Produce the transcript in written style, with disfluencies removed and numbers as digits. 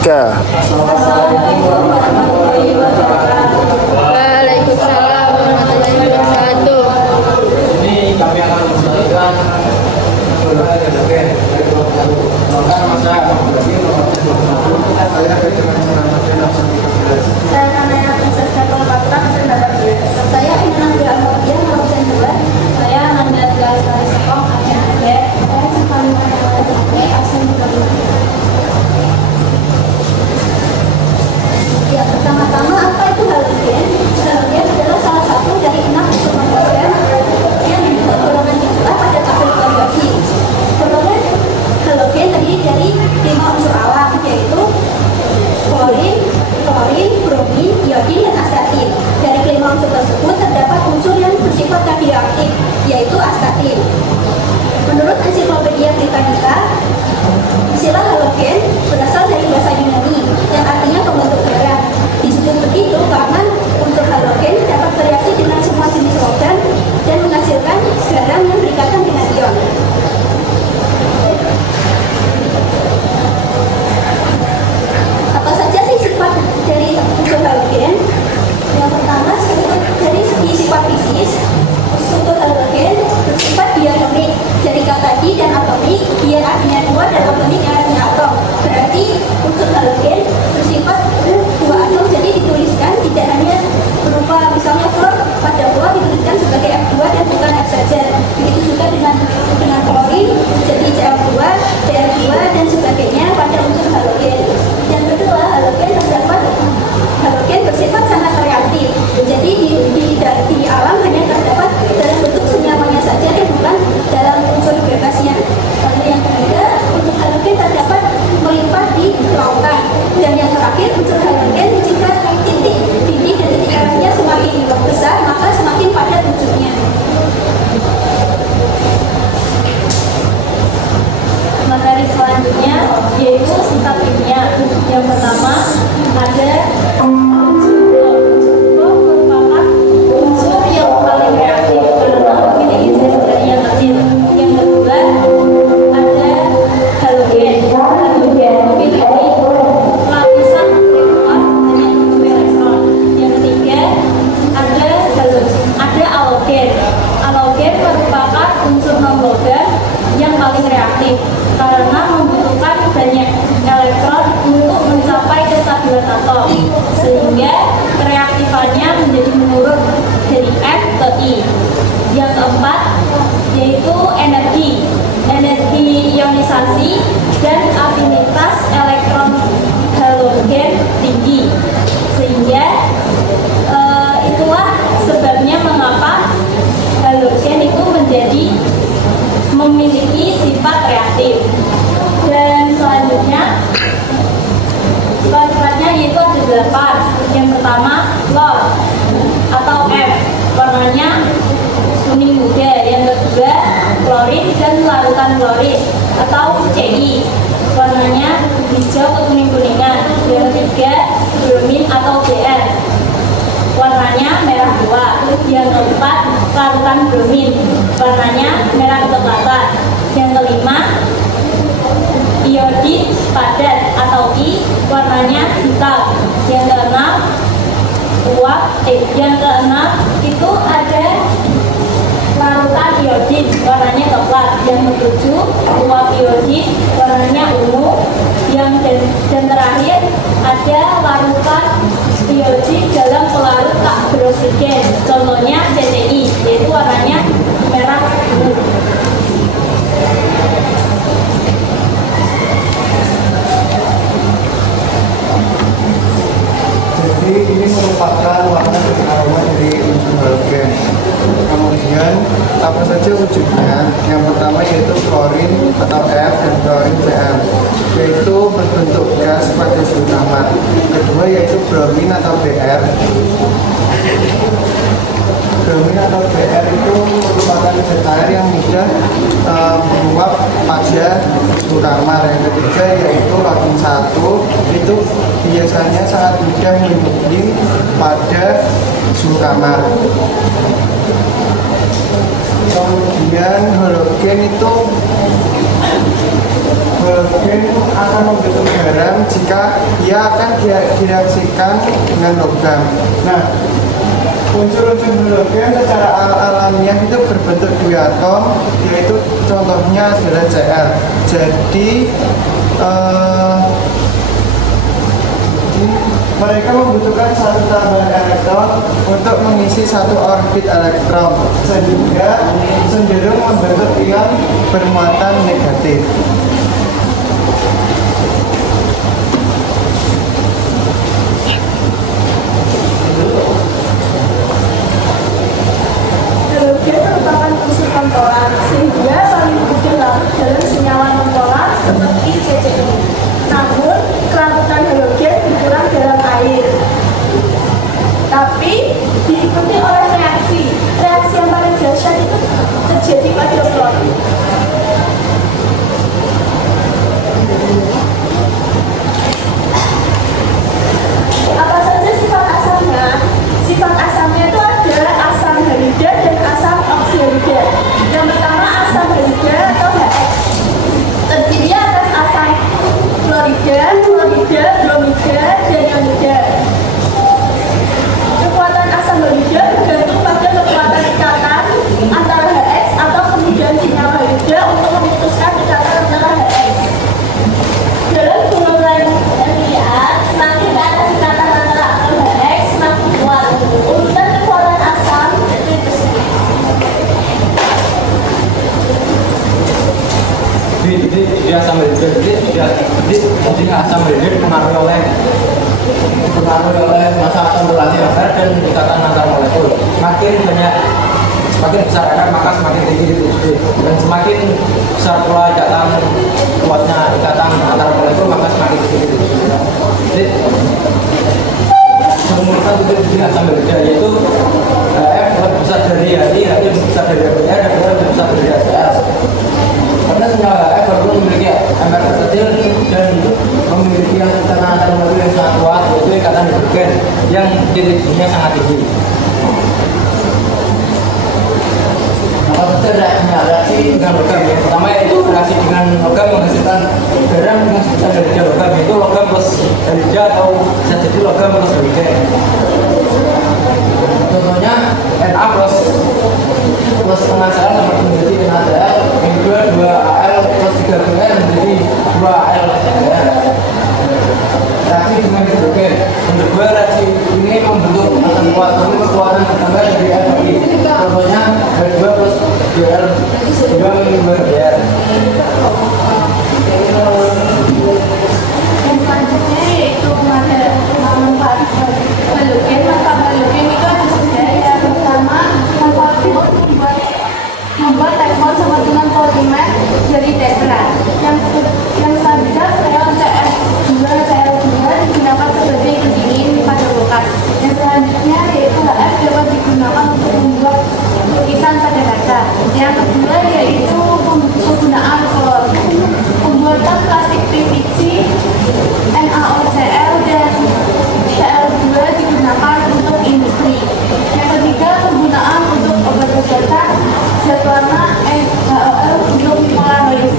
Assalamualaikum warahmatullahi wabarakatuh. Waalaikumsalam warahmatullahi wabarakatuh. Ini kami akan menjelaskan Saya namanya Princess Kapal Patra, saya Inang Gramodia, Lausen 2. Saya Nanda Galis Sekong, Absen 3. Saya Sekali Absen 3. Ya, pertama-tama apa itu halogen? Halogen adalah salah satu dari 6 unsur halogen yang dibentuk golongan itulah pada tabel periodi. Golongan halogen terdiri dari 5 unsur alam, yaitu klorin, bromin, iodin, dan astatin. Dari kelima unsur tersebut terdapat unsur yang bersifat radioaktif, yaitu astatin. Menurut Ensiklopedia Britannica, istilah halogen berasal dari bahasa Yunani yang artinya pembentuk garam. Disebut begitu karena unsur halogen dapat bereaksi dengan semua jenis logam dan menghasilkan garam yang berikatan dengan ion. Apa saja sih sifat dari unsur halogen? Yang pertama, dari segi sifat fisis, unsur halogen bersifat diatonik. Dari kata di dan atomik, dia artinya dua dan atomik artinya atom. Berarti unsur halogen bersifat dua atom, jadi dituliskan tidak hanya berupa misalnya fluor pada fluor dituliskan sebagai F2 dan bukan F saja. Begitu juga dengan klorin jadi Cl2, Cl2 dan sebagainya pada unsur halogen. Yang kedua, halogen bersifat sangat reaktif. Jadi di alam hanya terdapat dalam bentuk senyawanya saja dan bukan dalam unsur bebasnya. Lalu yang ketiga, unsur halogen terdapat melimpah di lautan. Dan yang terakhir, unsur halogen jika titik dinding dan titik arahnya semakin besar, maka semakin padat wujudnya. Materi selanjutnya yaitu sifat kimia. Yang pertama ada merupakan unsur yang paling reaktif karena memiliki zat yang kecil. Yang kedua ada halogen. Halogen memiliki lapisan nukleus dengan 7 elektron. Yang ketiga ada halogen. Halogen merupakan unsur non-logam yang paling reaktif karena membutuhkan banyak elektron untuk mencapai kestabilan atom, sehingga reaktifannya menjadi menurun dari F ke I. Yang keempat yaitu energi ionisasi dan afinitas elektron halogen tinggi, sehingga itulah sebabnya mengapa halogen itu menjadi memiliki sifat reaktif. Dan selanjutnya sifat-sifatnya yaitu ada 8. Yang pertama fluor atau F, warnanya kuning muda. Yang kedua klorin dan larutan klorin atau CI, warnanya hijau ke kuning-kuningan. Yang ketiga bromin atau Br, warnanya merah tua. Yang keempat larutan bromin, warnanya merah kecoklatan. Yang kelima iodin padat atau I, warnanya hitam. Yang keenam itu ada larutan iodin, warnanya coklat. Yang ketujuh uap iodin, warnanya ungu. Dan terakhir ada larutan iodin dalam pelarut tak beroksigen, contohnya CCI, yaitu warnanya merah ungu. Jadi ini merupakan warna dan aroma dari unsur halogen. Kemudian apa saja wujudnya? Yang pertama yaitu klorin atau F dan klorin Cl, yaitu berbentuk gas pada suhu kamar. Kedua yaitu bromin atau Br. Bromin atau Br itu merupakan zat air yang mudah menguap pada suhu kamar. Yang ketiga yaitu logam 1, itu biasanya sangat mudah menyuplai pada suhu kamar. Kemudian halogen itu halogen akan membentuk garam jika ia akan direaksikan dengan logam. Nah, unsur-unsur halogen secara alamiah itu berbentuk dua atom, yaitu contohnya adalah Cl. Jadi mereka membutuhkan satu tambahan elektron untuk mengisi satu orbit elektron, sehingga cenderung membentuk ion bermuatan negatif. Halogen merupakan unsur nonpolar, sehingga paling mudah larut dalam senyawa nonpolar seperti CCI. Namun, kerakutan halogen berkurang dalam air. Tapi, diikuti oleh reaksi. Reaksi yang paling dahsyat itu terjadi pada klorin. Apa saja sifat asamnya? Sifat asamnya itu adalah asam halida dan asam oksihalida. Yang pertama asam halida atau HX. Terdiri atas asam klorida, klorida, bromida, dan ionida. Kekuatan asam halida bergantung pada kekuatan ikatan antara HX atau kemudian sinyal halida untuk memutuskan ikatan antara HX. Dalam hubungan linear, semakin ke atas ikatan antara atom HX semakin kuat. Urutan kekuatan asam itu tersebut. Dia asam hidrat, jadi asam hidrat dipengaruhi oleh massa atom relasi besar dan ikatan antar molekul. Semakin besar akar maka semakin tinggi titik, dan semakin besar pula kuatnya ikatan antar molekul maka semakin tinggi titik. Jadi merumuskan titik asam hidrat yaitu F lebih besar dari HI, HI lebih besar dari HBr, HBr lebih besar dari HCl. Karena senyawa F baru memiliki MR terkecil dan memiliki ikatan antar molekul yang sangat kuat, yaitu ikatan hidrogen yang titiknya sangat tinggi. Apa saja reaksi dengan logam? Yang pertama yaitu reaksi dengan logam menghasilkan garam dengan sebutan halida logam, yaitu logam plus halida atau bisa jadi logam plus halogen. Contohnya Na plus setengah Cl sama menjadi NaCl, yang kedua 2Al plus 3Br menjadi 2Al. Reaksi dengan hidrogen. Yang kedua reaksi ini membentuk atom kuat, tapi kekuatan bertambah dari HI. Contohnya H2 plus Br 2 mengubah Br. Yang selanjutnya yaitu manfaat halogen. Manfaat halogen itu ada tiga. Yang pertama, manfaat membuat telepon sama dengan polimer dari tetra. Yang selanjutnya freon CF2 CL2 digunakan sebagai pendingin pada kulkas. Yang selanjutnya yaitu HF dapat digunakan untuk membuat lukisan pada kaca. Yang kedua yaitu penggunaan klor. Pembuatan plastik PVC, NaOCl dan Cl2 digunakan untuk industri. Yang ketiga penggunaan untuk obat-obatan, zat warna HOL untuk polaroid.